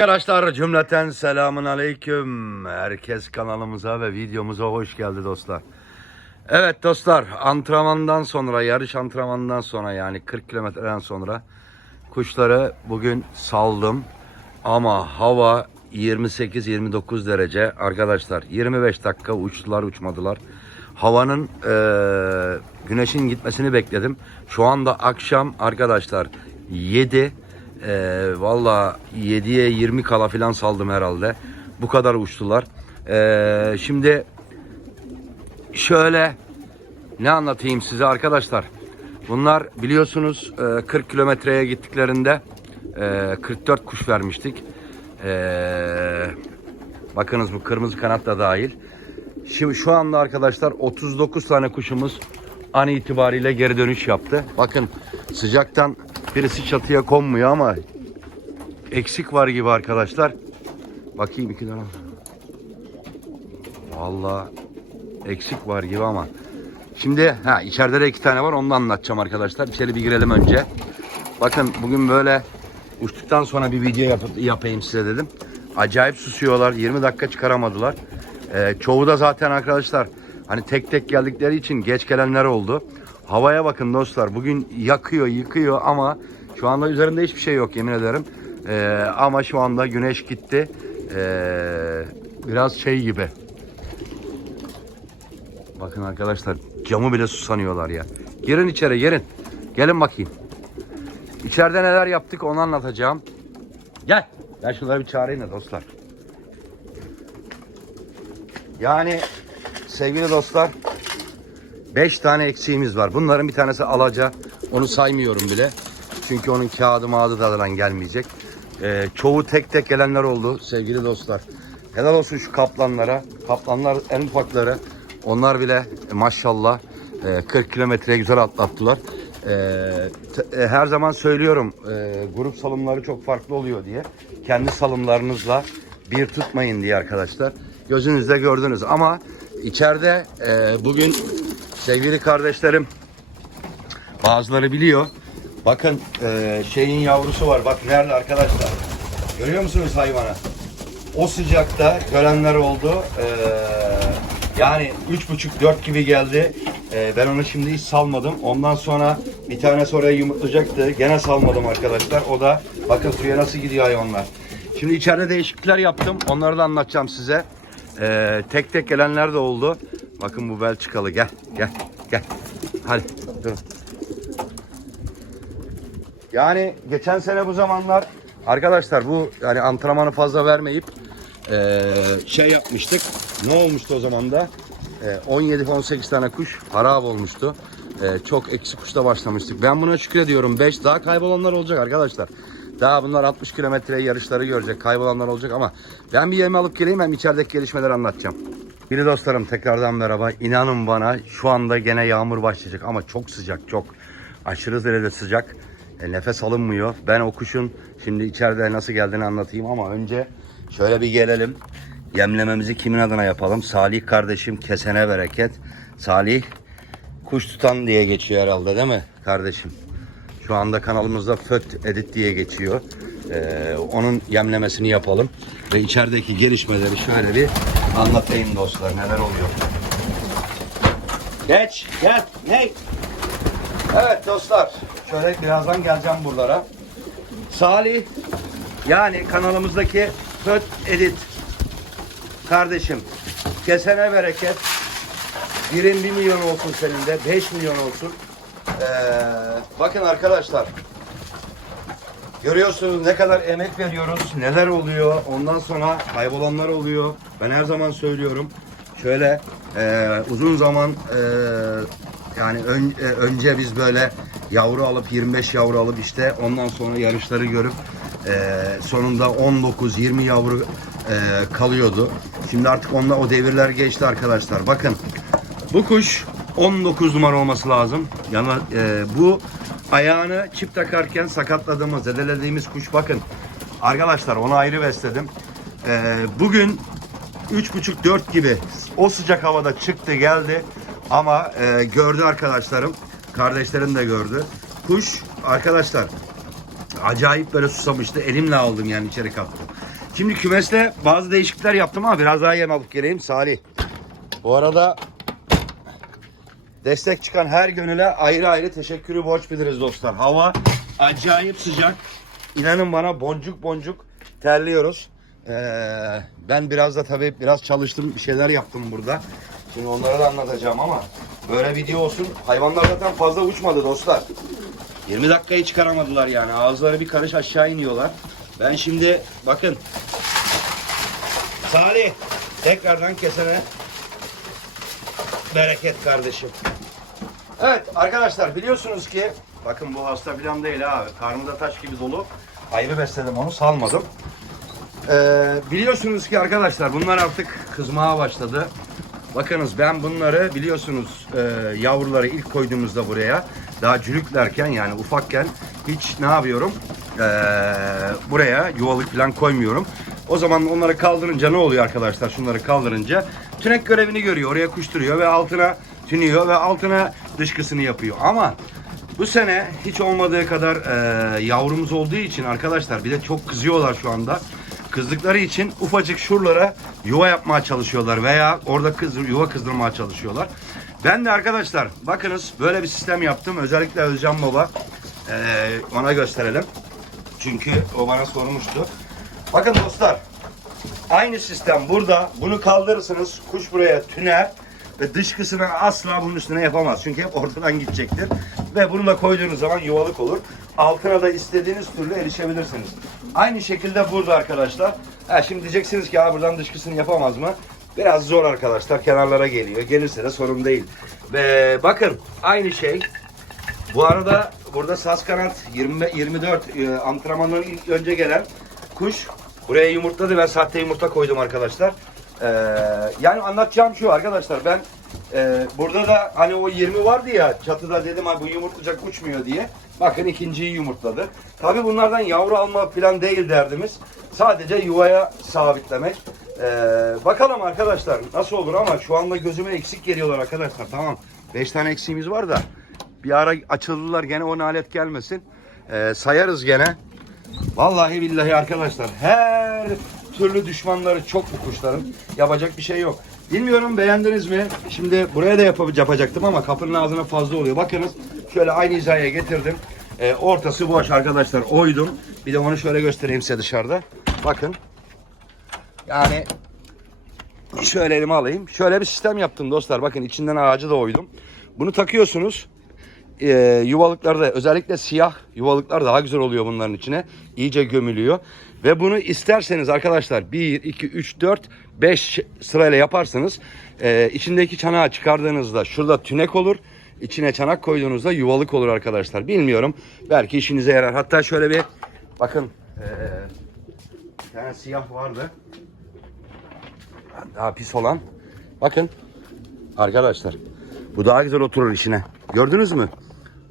Arkadaşlar cümleten selamun aleyküm. Herkes kanalımıza ve videomuza hoş geldi dostlar. Evet dostlar antrenmandan sonra yarış antrenmanından sonra yani 40 kilometreden sonra kuşları bugün saldım. Ama hava 28-29 derece arkadaşlar 25 dakika uçtular uçmadılar. Havanın eee, güneşin gitmesini bekledim. Şu anda akşam arkadaşlar 7 ee, Valla 7'ye 20 kala falan saldım herhalde. Bu kadar uçtular. Ee, şimdi şöyle ne anlatayım size arkadaşlar. Bunlar biliyorsunuz e, 40 kilometreye gittiklerinde e, 44 kuş vermiştik. Ee, bakınız bu kırmızı kanat da dahil. Şimdi şu anda arkadaşlar 39 tane kuşumuz an itibariyle geri dönüş yaptı. Bakın sıcaktan birisi çatıya konmuyor ama eksik var gibi arkadaşlar. Bakayım iki tane. Vallahi eksik var gibi ama. Şimdi ha içeride de iki tane var onu da anlatacağım arkadaşlar. İçeri bir girelim önce. Bakın bugün böyle uçtuktan sonra bir video yap- yapayım size dedim. Acayip susuyorlar. 20 dakika çıkaramadılar. Ee, çoğu da zaten arkadaşlar hani tek tek geldikleri için geç gelenler oldu. Havaya bakın dostlar. Bugün yakıyor, yıkıyor ama şu anda üzerinde hiçbir şey yok yemin ederim. Ee, ama şu anda güneş gitti. Ee, biraz şey gibi. Bakın arkadaşlar camı bile susanıyorlar ya. Girin içeri girin. Gelin bakayım. İçeride neler yaptık onu anlatacağım. Gel. Ben şunları bir çağırayım da dostlar. Yani sevgili dostlar 5 tane eksiğimiz var. Bunların bir tanesi alaca. Onu saymıyorum bile. Çünkü onun kağıdı mağadı da gelmeyecek. Ee, çoğu tek tek gelenler oldu sevgili dostlar. Helal olsun şu kaplanlara. Kaplanlar en ufakları. Onlar bile e, maşallah e, 40 kilometreye güzel atlattılar. E, t- e, her zaman söylüyorum e, grup salımları çok farklı oluyor diye. Kendi salımlarınızla bir tutmayın diye arkadaşlar. Gözünüzde gördünüz ama içeride e, bugün sevgili kardeşlerim bazıları biliyor. Bakın e, şeyin yavrusu var. Bak nerede arkadaşlar? Görüyor musunuz hayvanı? O sıcakta görenler oldu. E, yani üç buçuk dört gibi geldi. E, ben onu şimdi hiç salmadım. Ondan sonra bir tane oraya yumurtlayacaktı. Gene salmadım arkadaşlar. O da bakın suya nasıl gidiyor hayvanlar. Şimdi içeride değişiklikler yaptım. Onları da anlatacağım size. E, tek tek gelenler de oldu. Bakın bu Belçikalı gel gel gel. Hadi durun. Yani geçen sene bu zamanlar arkadaşlar bu yani antrenmanı fazla vermeyip eee, şey yapmıştık. Ne olmuştu o zaman da? Eee, 17-18 tane kuş harap olmuştu. Eee, çok eksik kuşla başlamıştık. Ben buna şükrediyorum. 5 daha kaybolanlar olacak arkadaşlar. Daha bunlar 60 kilometre yarışları görecek. Kaybolanlar olacak ama ben bir yeme alıp geleyim hem içerideki gelişmeleri anlatacağım. Biri dostlarım tekrardan merhaba. İnanın bana şu anda gene yağmur başlayacak ama çok sıcak çok. Aşırı derecede sıcak. E, nefes alınmıyor. Ben o kuşun şimdi içeride nasıl geldiğini anlatayım ama önce şöyle bir gelelim. Yemlememizi kimin adına yapalım? Salih kardeşim kesene bereket. Salih kuş tutan diye geçiyor herhalde değil mi kardeşim? Şu anda kanalımızda Föt Edit diye geçiyor. Ee, onun yemlemesini yapalım. Ve içerideki gelişmeleri şöyle bir anlatayım dostlar neler oluyor. Geç gel ne? Evet dostlar şöyle birazdan geleceğim buralara. Salih yani kanalımızdaki Föt Edit kardeşim kesene bereket. Birin bir milyon olsun senin de. Beş milyon olsun. Ee, bakın arkadaşlar. Görüyorsunuz ne kadar emek veriyoruz. Neler oluyor. Ondan sonra kaybolanlar oluyor. Ben her zaman söylüyorum. Şöyle e, uzun zaman e, yani ön- e, önce biz böyle yavru alıp 25 yavru alıp işte ondan sonra yarışları görüp e, sonunda 19-20 yavru e, kalıyordu. Şimdi artık onda o devirler geçti arkadaşlar. Bakın bu kuş 19 numara olması lazım. Yani e, bu ayağını çift takarken sakatladığımız, zedelediğimiz kuş bakın. Arkadaşlar onu ayrı besledim. E, bugün 3.5-4 gibi o sıcak havada çıktı geldi. Ama e, gördü arkadaşlarım. Kardeşlerim de gördü. Kuş arkadaşlar acayip böyle susamıştı. Elimle aldım yani içeri kattım. Şimdi kümeste bazı değişiklikler yaptım ama biraz daha yem alıp geleyim Salih. Bu arada destek çıkan her gönüle ayrı ayrı teşekkürü borç biliriz dostlar. Hava acayip sıcak. İnanın bana boncuk boncuk terliyoruz. Ee, ben biraz da tabii biraz çalıştım bir şeyler yaptım burada. Şimdi onları da anlatacağım ama böyle video olsun. Hayvanlar zaten fazla uçmadı dostlar. 20 dakikayı çıkaramadılar yani. Ağızları bir karış aşağı iniyorlar. Ben şimdi bakın. Salih tekrardan kesene bereket kardeşim. Evet arkadaşlar biliyorsunuz ki bakın bu hasta falan değil abi. Karnı da taş gibi dolu. Ayrı besledim onu salmadım. Ee, biliyorsunuz ki arkadaşlar bunlar artık kızmaya başladı. Bakınız ben bunları biliyorsunuz e, yavruları ilk koyduğumuzda buraya daha cülüklerken yani ufakken hiç ne yapıyorum? Ee, buraya yuvalık falan koymuyorum. O zaman onları kaldırınca ne oluyor arkadaşlar? Şunları kaldırınca tünek görevini görüyor. Oraya kuşturuyor ve altına tünüyor ve altına dışkısını yapıyor. Ama bu sene hiç olmadığı kadar e, yavrumuz olduğu için arkadaşlar bir de çok kızıyorlar şu anda. Kızdıkları için ufacık şuralara yuva yapmaya çalışıyorlar veya orada kız, yuva kızdırmaya çalışıyorlar. Ben de arkadaşlar bakınız böyle bir sistem yaptım. Özellikle Özcan Baba e, ona gösterelim. Çünkü o bana sormuştu. Bakın dostlar aynı sistem burada. Bunu kaldırırsınız. Kuş buraya tüner ve dışkısını asla bunun üstüne yapamaz. Çünkü hep ortadan gidecektir. Ve bunu da koyduğunuz zaman yuvalık olur. Altına da istediğiniz türlü erişebilirsiniz. Aynı şekilde burada arkadaşlar. Ha, şimdi diyeceksiniz ki ya buradan dışkısını yapamaz mı? Biraz zor arkadaşlar. Kenarlara geliyor. Gelirse de sorun değil. Ve bakın aynı şey. Bu arada burada saz kanat 20, 24 e, antrenmandan önce gelen kuş buraya yumurtladı. Ben sahte yumurta koydum arkadaşlar. Ee, yani anlatacağım şu arkadaşlar ben e, burada da hani o 20 vardı ya çatıda dedim abi bu yumurtlayacak uçmuyor diye. Bakın ikinciyi yumurtladı. Tabi bunlardan yavru alma falan değil derdimiz. Sadece yuvaya sabitlemek. Ee, bakalım arkadaşlar nasıl olur ama şu anda gözüme eksik geliyorlar arkadaşlar. Tamam 5 tane eksiğimiz var da bir ara açıldılar gene o nalet gelmesin. Ee, sayarız gene. Vallahi billahi arkadaşlar her türlü düşmanları çok bu kuşların. Yapacak bir şey yok. Bilmiyorum beğendiniz mi? Şimdi buraya da yapab- yapacaktım ama kapının ağzına fazla oluyor. Bakınız şöyle aynı hizaya getirdim. Ee, ortası boş arkadaşlar. Oydum. Bir de onu şöyle göstereyim size dışarıda. Bakın. Yani şöyle elime alayım. Şöyle bir sistem yaptım dostlar. Bakın içinden ağacı da oydum. Bunu takıyorsunuz e, yuvalıklarda özellikle siyah yuvalıklar daha güzel oluyor bunların içine. İyice gömülüyor. Ve bunu isterseniz arkadaşlar 1, 2, 3, 4, 5 sırayla yaparsanız e, içindeki çanağı çıkardığınızda şurada tünek olur. İçine çanak koyduğunuzda yuvalık olur arkadaşlar. Bilmiyorum. Belki işinize yarar. Hatta şöyle bir bakın e, bir tane siyah vardı. Daha pis olan. Bakın arkadaşlar bu daha güzel oturur içine. Gördünüz mü?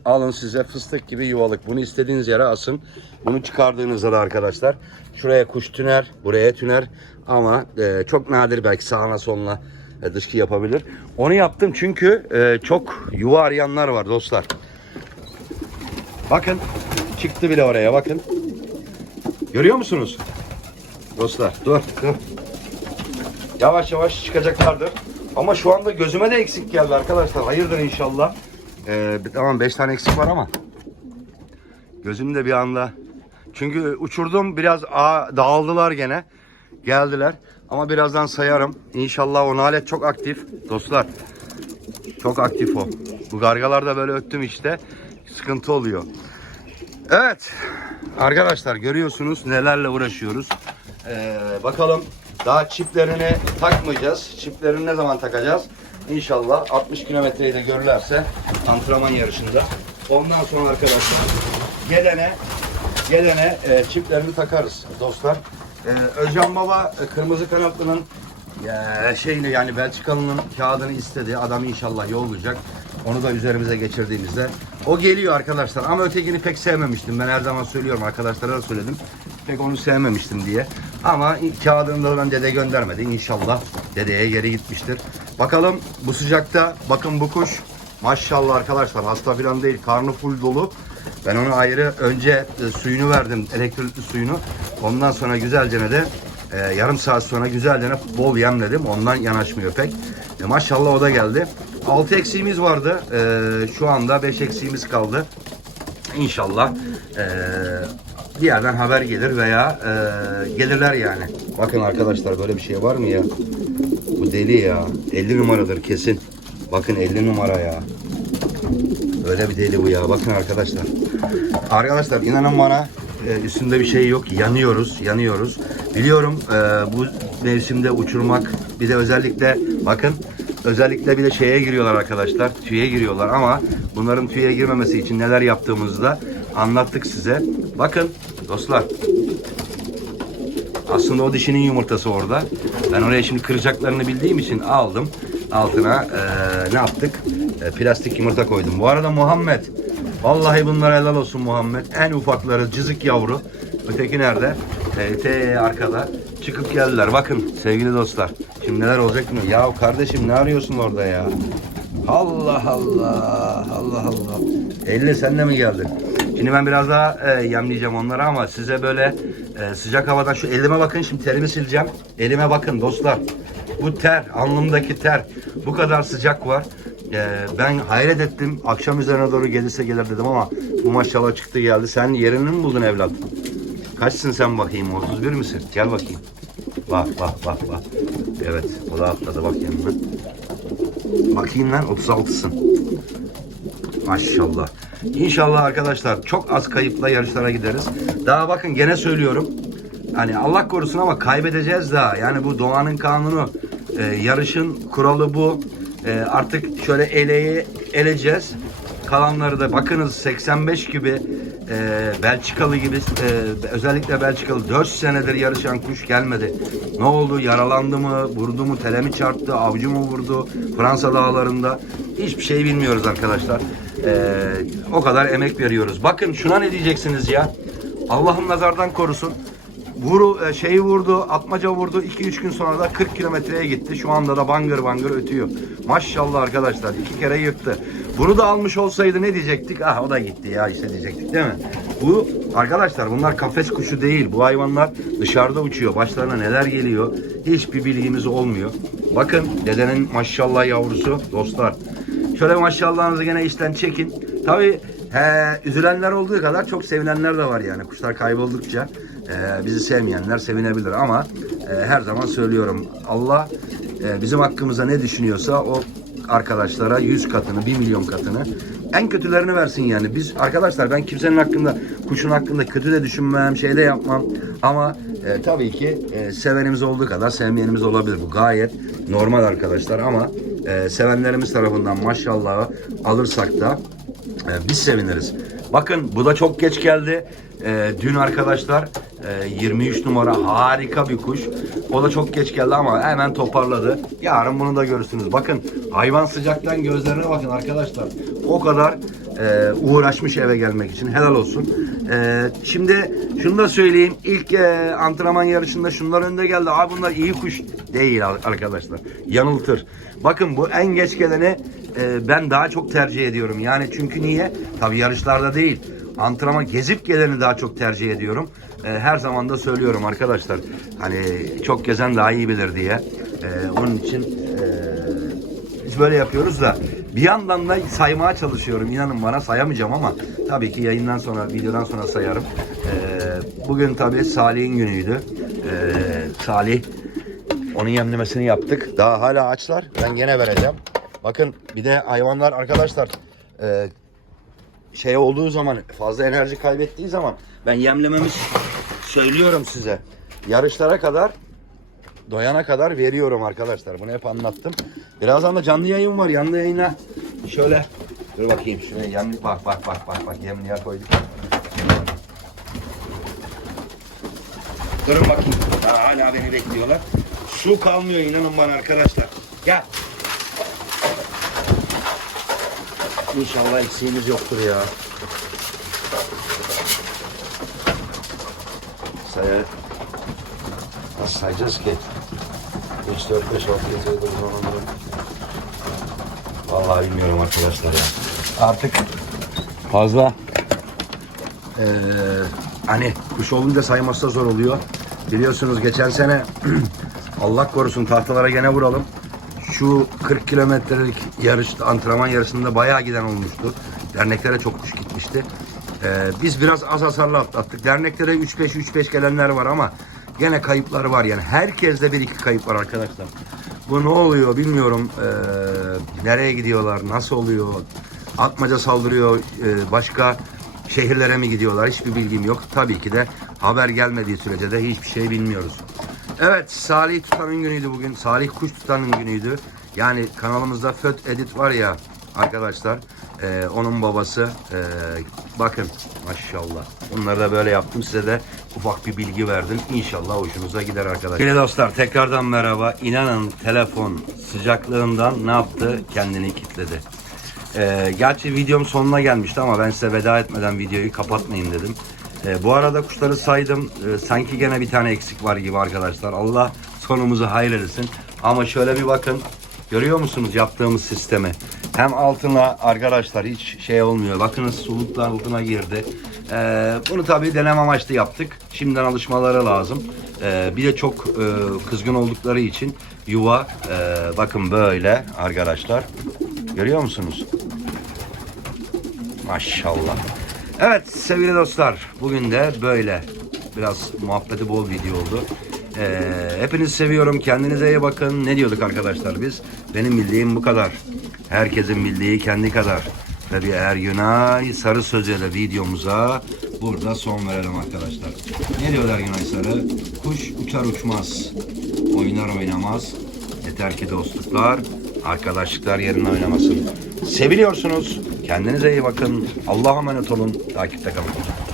Alın size fıstık gibi yuvalık. Bunu istediğiniz yere asın. Bunu çıkardığınızda da arkadaşlar şuraya kuş tüner, buraya tüner ama e, çok nadir belki sağına soluna e, dışkı yapabilir. Onu yaptım çünkü e, çok yuva arayanlar var dostlar. Bakın çıktı bile oraya bakın. Görüyor musunuz? Dostlar dur dur. Yavaş yavaş çıkacaklardır. Ama şu anda gözüme de eksik geldi arkadaşlar. Hayırdır inşallah. Ee, tamam 5 tane eksik var ama. Gözümde bir anda. Çünkü uçurdum biraz ağa, dağıldılar gene. Geldiler. Ama birazdan sayarım. İnşallah o nalet çok aktif. Dostlar çok aktif o. Bu gargalarda böyle öttüm işte. Sıkıntı oluyor. Evet. Arkadaşlar görüyorsunuz nelerle uğraşıyoruz. Ee, bakalım daha çiplerini takmayacağız. Çiplerini ne zaman takacağız İnşallah 60 kilometreyi de görürlerse antrenman yarışında. Ondan sonra arkadaşlar gelene gelene e, çiplerini takarız dostlar. E, Özcan Baba e, kırmızı kanatlının ya, şeyini yani Belçikalı'nın kağıdını istedi. Adam inşallah yollayacak. Onu da üzerimize geçirdiğimizde. O geliyor arkadaşlar ama ötekini pek sevmemiştim. Ben her zaman söylüyorum arkadaşlara da söyledim. Pek onu sevmemiştim diye. Ama kağıdını da ben dede göndermedi. İnşallah dedeye geri gitmiştir. Bakalım bu sıcakta bakın bu kuş maşallah arkadaşlar hasta falan değil. Karnı full dolu. Ben ona ayrı önce e, suyunu verdim elektrikli suyunu. Ondan sonra güzelce de Ee, yarım saat sonra güzelce bol yemledim. Ondan yanaşmıyor pek. E, maşallah o da geldi. 6 eksiğimiz vardı. Ee, şu anda 5 eksiğimiz kaldı. İnşallah eee, bir yerden haber gelir veya eee, gelirler yani. Bakın arkadaşlar böyle bir şey var mı ya? Bu deli ya. 50 numaradır kesin. Bakın 50 numara ya. Böyle bir deli bu ya. Bakın arkadaşlar. Arkadaşlar inanın bana e, üstünde bir şey yok. Yanıyoruz, yanıyoruz. Biliyorum e, bu mevsimde uçurmak bir de özellikle bakın özellikle bir de şeye giriyorlar arkadaşlar. Tüye giriyorlar ama bunların tüye girmemesi için neler yaptığımızı da anlattık size. Bakın dostlar aslında o dişinin yumurtası orada. Ben oraya şimdi kıracaklarını bildiğim için aldım. Altına eee, ne yaptık? Eee, plastik yumurta koydum. Bu arada Muhammed. Vallahi bunlara helal olsun Muhammed. En ufakları cızık yavru. Öteki nerede? Te arkada. Çıkıp geldiler. Bakın sevgili dostlar. Şimdi neler olacak mı? Ya kardeşim ne arıyorsun orada ya? Allah Allah. Allah Allah. 50 sen de mi geldin? Şimdi ben biraz daha e, yemleyeceğim onları ama size böyle e, sıcak havadan şu elime bakın şimdi terimi sileceğim. Elime bakın dostlar. Bu ter, alnımdaki ter. Bu kadar sıcak var. E, ben hayret ettim. Akşam üzerine doğru gelirse gelir dedim ama bu maşallah çıktı geldi. Sen yerini mi buldun evlat? Kaçsın sen bakayım? 31 misin? Gel bakayım. Bak bak bak bak. Evet o da atladı bak yanına. Bakayım lan 36'sın. Maşallah. İnşallah arkadaşlar çok az kayıpla yarışlara gideriz. Daha bakın gene söylüyorum. Hani Allah korusun ama kaybedeceğiz daha. Yani bu doğanın kanunu. e, yarışın kuralı bu. E, artık şöyle eleyi eleceğiz. Kalanları da bakınız 85 gibi e, Belçikalı gibi e, özellikle Belçikalı 4 senedir yarışan kuş gelmedi. Ne oldu? Yaralandı mı? Vurdu mu? Tele mi çarptı? Avcı mı vurdu? Fransa dağlarında. Hiçbir şey bilmiyoruz arkadaşlar. E, o kadar emek veriyoruz. Bakın şuna ne diyeceksiniz ya? Allah'ım nazardan korusun. Vuru e, şeyi vurdu, atmaca vurdu. 2-3 gün sonra da 40 kilometreye gitti. Şu anda da bangır bangır ötüyor. Maşallah arkadaşlar iki kere yırttı. Bunu da almış olsaydı ne diyecektik? Ah o da gitti ya işte diyecektik değil mi? Bu arkadaşlar bunlar kafes kuşu değil. Bu hayvanlar dışarıda uçuyor. Başlarına neler geliyor? Hiçbir bilgimiz olmuyor. Bakın dedenin maşallah yavrusu dostlar. Şöyle maşallahınızı gene işten çekin. Tabii üzülenler olduğu kadar çok sevinenler de var yani. Kuşlar kayboldukça e, bizi sevmeyenler sevinebilir ama e, her zaman söylüyorum Allah e, bizim hakkımıza ne düşünüyorsa o arkadaşlara 100 katını, 1 milyon katını en kötülerini versin yani. Biz arkadaşlar ben kimsenin hakkında, kuşun hakkında kötü de düşünmem, şey de yapmam ama e, tabii ki e, sevenimiz olduğu kadar sevmeyenimiz olabilir. Bu gayet normal arkadaşlar ama e, sevenlerimiz tarafından maşallah alırsak da e, biz seviniriz. Bakın bu da çok geç geldi. E, dün arkadaşlar e, 23 numara harika bir kuş. O da çok geç geldi ama hemen toparladı. Yarın bunu da görürsünüz. Bakın hayvan sıcaktan gözlerine bakın arkadaşlar. O kadar e, uğraşmış eve gelmek için. Helal olsun. E, şimdi şunu da söyleyeyim. İlk e, antrenman yarışında şunlar önde geldi. Abi bunlar iyi kuş değil arkadaşlar. Yanıltır. Bakın bu en geç geleni e, ben daha çok tercih ediyorum. Yani çünkü niye? Tabii yarışlarda değil. Antrenman gezip geleni daha çok tercih ediyorum. E, her zaman da söylüyorum arkadaşlar. Hani çok gezen daha iyi bilir diye. E, onun için e, biz böyle yapıyoruz da bir yandan da saymaya çalışıyorum. İnanın bana sayamayacağım ama tabii ki yayından sonra, videodan sonra sayarım. E, bugün tabii Salih'in günüydü. E, Salih onun yemlemesini yaptık. Daha hala açlar. Ben gene vereceğim. Bakın bir de hayvanlar arkadaşlar e, şey olduğu zaman fazla enerji kaybettiği zaman ben yemlememiz söylüyorum size. Yarışlara kadar doyana kadar veriyorum arkadaşlar. Bunu hep anlattım. Birazdan da canlı yayın var. Canlı yayına şöyle dur bakayım şuraya yem bak bak bak bak bak yemliğe koyduk. Durun bakayım. Daha hala beni bekliyorlar. Su kalmıyor inanın bana arkadaşlar. Gel. İnşallah eksiğimiz yoktur ya. Nasıl sayacağız ki? 3, 4, 5, 6, 7, 8, 9, 10, 11. Vallahi bilmiyorum arkadaşlar ya. Artık fazla eee hani kuş olunca sayması da zor oluyor. Biliyorsunuz geçen sene Allah korusun tahtalara gene vuralım. Şu 40 kilometrelik yarış, antrenman yarışında bayağı giden olmuştu. Derneklere çok kuş gitmişti. Ee, biz biraz az hasarlı atlattık. Derneklere 3-5-3-5 gelenler var ama gene kayıplar var yani. Herkeste bir iki kayıp var arkadaşlar. Bu ne oluyor bilmiyorum. Ee, nereye gidiyorlar, nasıl oluyor? Atmaca saldırıyor, ee, başka şehirlere mi gidiyorlar? Hiçbir bilgim yok. Tabii ki de haber gelmediği sürece de hiçbir şey bilmiyoruz. Evet Salih Tutan'ın günüydü bugün. Salih Kuş Tutan'ın günüydü. Yani kanalımızda Föt Edit var ya arkadaşlar. e, onun babası. e, bakın maşallah. Bunları da böyle yaptım. Size de ufak bir bilgi verdim. İnşallah hoşunuza gider arkadaşlar. Sevgili dostlar tekrardan merhaba. İnanın telefon sıcaklığından ne yaptı? Kendini kilitledi. Ee, gerçi videom sonuna gelmişti ama ben size veda etmeden videoyu kapatmayayım dedim. Ee, bu arada kuşları saydım. Ee, sanki gene bir tane eksik var gibi arkadaşlar. Allah sonumuzu hayretsin. Ama şöyle bir bakın. Görüyor musunuz yaptığımız sistemi? Hem altına arkadaşlar hiç şey olmuyor. Bakınız suluklar altına girdi. Ee, bunu tabii deneme amaçlı yaptık. Şimdiden alışmaları lazım. Ee, bir de çok e, kızgın oldukları için yuva e, bakın böyle arkadaşlar. Görüyor musunuz? Maşallah. Evet sevgili dostlar bugün de böyle biraz muhabbeti bol video oldu. Ee, hepinizi seviyorum. Kendinize iyi bakın. Ne diyorduk arkadaşlar biz? Benim bildiğim bu kadar. Herkesin bildiği kendi kadar. Ve bir Ergünay Sarı sözüyle videomuza burada son verelim arkadaşlar. Ne diyor Ergünay Sarı? Kuş uçar uçmaz. Oynar oynamaz. Yeter ki dostluklar, arkadaşlıklar yerine oynamasın. Seviliyorsunuz. Kendinize iyi bakın. Allah'a emanet olun. Takipte kalın.